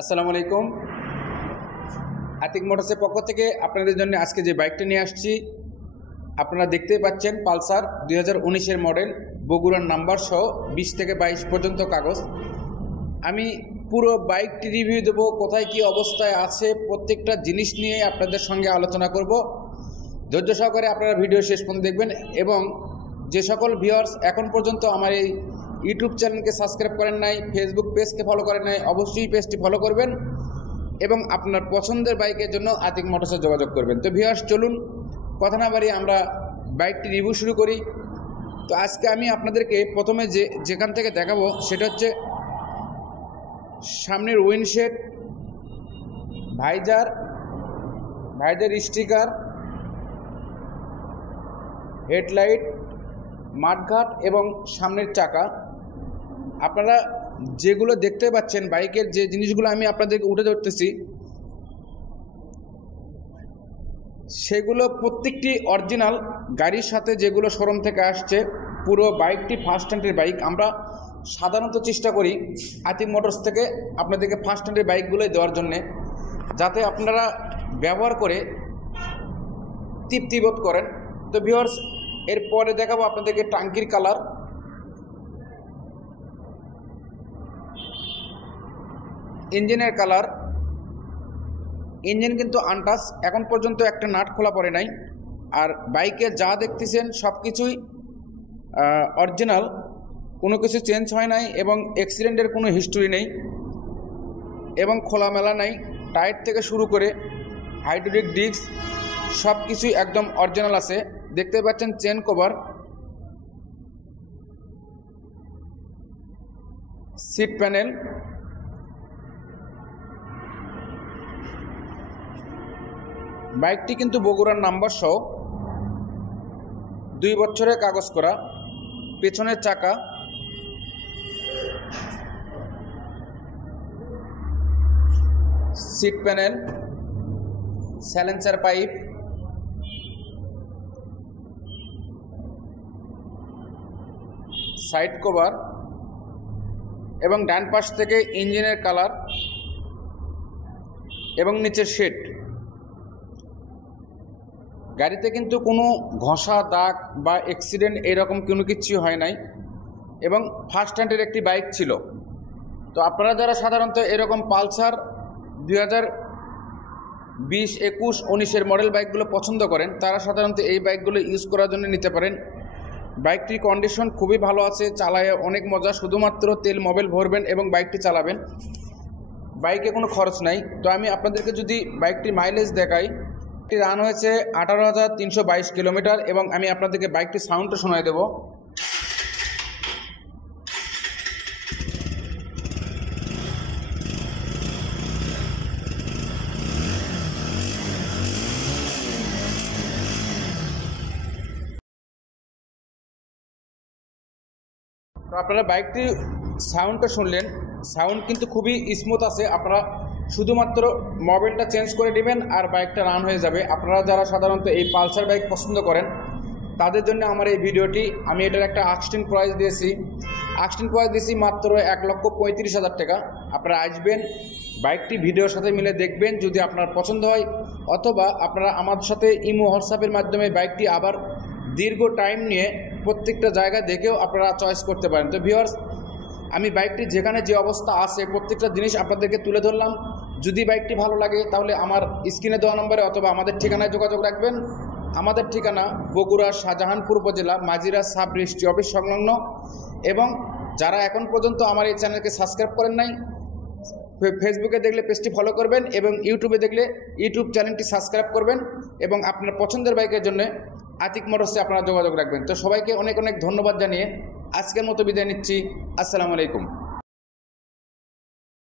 আসসালামু আলাইকুম। আতিক মোটরসের পক্ষ থেকে আপনাদের জন্য আজকে যে বাইকটা নিয়ে আসছি আপনারা দেখতেই পাচ্ছেন, পালসার 2019-এর মডেল, বগুড়ার নাম্বার সহ 20 থেকে 22 পর্যন্ত কাগজ। আমি পুরো বাইকটি রিভিউ দেব, কোথায় কি অবস্থায় আছে প্রত্যেকটা জিনিস নিয়ে আপনাদের সঙ্গে আলোচনা করব। ধৈর্য সহকারে আপনারা ভিডিও শেষ পর্যন্ত দেখবেন এবং যে সকল ভিউয়ার্স এখন পর্যন্ত আমার এই ইউটিউব চ্যানেলকে সাবস্ক্রাইব করেন নাই, ফেসবুক পেজকে ফলো করেন নাই, অবশ্যই পেজটি ফলো করবেন এবং আপনার পছন্দের বাইকের জন্য আতিক মোটরসে যোগাযোগ করবেন। তো ভিউয়ার্স, চলুন কথা না বাড়িয়ে আমরা বাইকটি রিভিউ শুরু করি। তো আজকে আমি আপনাদেরকে প্রথমে যেখান থেকে দেখাবো সেটা হচ্ছে সামনের উইন্ডশেড, ভাইজার স্টিকার, হেডলাইট, মাঠঘাট এবং সামনের চাকা। আপনারা যেগুলো দেখতে পাচ্ছেন বাইকের যে জিনিসগুলো আমি আপনাদেরকে উঠে ধরতেছি সেগুলো প্রত্যেকটি অরিজিনাল, গাড়ির সাথে যেগুলো শোরুম থেকে আসছে। পুরো বাইকটি ফার্স্ট হ্যান্ডের বাইক। আমরা সাধারণত চেষ্টা করি আতিক মোটরস থেকে আপনাদেরকে ফার্স্ট হ্যান্ডের বাইকগুলোই দেওয়ার জন্যে, যাতে আপনারা ব্যবহার করে তৃপ্তি বোধ করেন। তো ভিউয়ার্স, এরপরে দেখাবো আপনাদেরকে টাঙ্কির কালার, ইঞ্জিনের কালার। ইঞ্জিন কিন্তু আনটাচ, এখন পর্যন্ত একটা নাট খোলা পড়ে নাই। আর বাইকে যা দেখতেছেন সব কিছুই অরিজিনাল, কোনো কিছু চেঞ্জ হয় নাই এবং অ্যাক্সিডেন্টের কোনো হিস্টোরি নেই এবং খোলামেলা নাই। টায়ার থেকে শুরু করে হাইড্রোলিক ডিস্ক সব কিছুই একদম অরিজিনাল আছে। দেখতে পাচ্ছেন চেন কভার, সিট প্যানেল, বাইকটি কিন্তু বগুড়ার নাম্বার সহ 2 বছরের কাগজ করা। পেছনের চাকা, seat panel, silencer pipe, side cover এবং ডান পাশ থেকে ইঞ্জিনের কালার এবং নিচের শেড। গাড়িতে কিন্তু কোনো ঘষা, দাগ বা অ্যাক্সিডেন্ট এরকম কোনো কিছু হয় নাই এবং ফার্স্ট হ্যান্ডের একটি বাইক ছিল। তো আপনারা যারা সাধারণত এরকম পালসার 2020, 21, 19-এর মডেল বাইকগুলো পছন্দ করেন, তারা সাধারণত এই বাইকগুলো ইউজ করার জন্য নিতে পারেন। বাইকটির কন্ডিশন খুবই ভালো আছে, চালায় অনেক মজা। শুধুমাত্র তেল মোবিল ভরবেন এবং বাইকটি চালাবেন, বাইকে কোনো খরচ নাই। তো আমি আপনাদেরকে যদি বাইকটির মাইলেজ দেখাই, রান হয়েছে 18,322 কিলোমিটার এবং আমি আপনাদেরকে বাইকটির সাউন্ডটা শোনায় দেব। তো আপনারা বাইকটির সাউন্ডটা শুনলেন, সাউন্ড কিন্তু খুবই স্মুথ আছে। আপনারা শুধুমাত্র মোবিলটা চেঞ্জ করে নেবেন আর বাইকটা রান হয়ে যাবে। আপনারা যারা সাধারণত এই পালসার বাইক পছন্দ করেন তাদের জন্য আমার এই ভিডিওটি। আমি এটার একটা আস্কিং প্রাইস দিয়েছি মাত্র 1,35,000 টাকা। আপনারা আসবেন, বাইকটি ভিডিওর সাথে মিলে দেখবেন, যদি আপনার পছন্দ হয়, অথবা আপনারা আমাদের সাথে ইমো হোয়াটসঅ্যাপের মাধ্যমে বাইকটি আবার দীর্ঘ টাইম নিয়ে প্রত্যেকটা জায়গা দেখেও আপনারা চয়েস করতে পারেন। তো ভিউয়ার্স, আমি বাইকটি যেখানে যে অবস্থা আছে প্রত্যেকটা জিনিস আপনাদেরকে তুলে ধরলাম। যদি বাইকটি ভালো লাগে তাহলে আমার স্ক্রিনে দেওয়া নম্বরে অথবা আমাদের ঠিকানায় যোগাযোগ রাখবেন। আমাদের ঠিকানা বগুড়া শাহজাহানপুর উপজেলা মাজিরা সাব রেজিস্ট্রি অফিস সংলগ্ন। এবং যারা এখন পর্যন্ত আমার এই চ্যানেলকে সাবস্ক্রাইব করেন নাই, ফেসবুকে দেখলে পেজটি ফলো করবেন এবং ইউটিউবে দেখলে ইউটিউব চ্যানেলটি সাবস্ক্রাইব করবেন এবং আপনার পছন্দের বাইকের জন্য আতিক মোটরসে আপনারা যোগাযোগ রাখবেন। তো সবাইকে অনেক অনেক ধন্যবাদ জানিয়ে আজকের মতো বিদায় নিচ্ছি। আসসালামু আলাইকুম।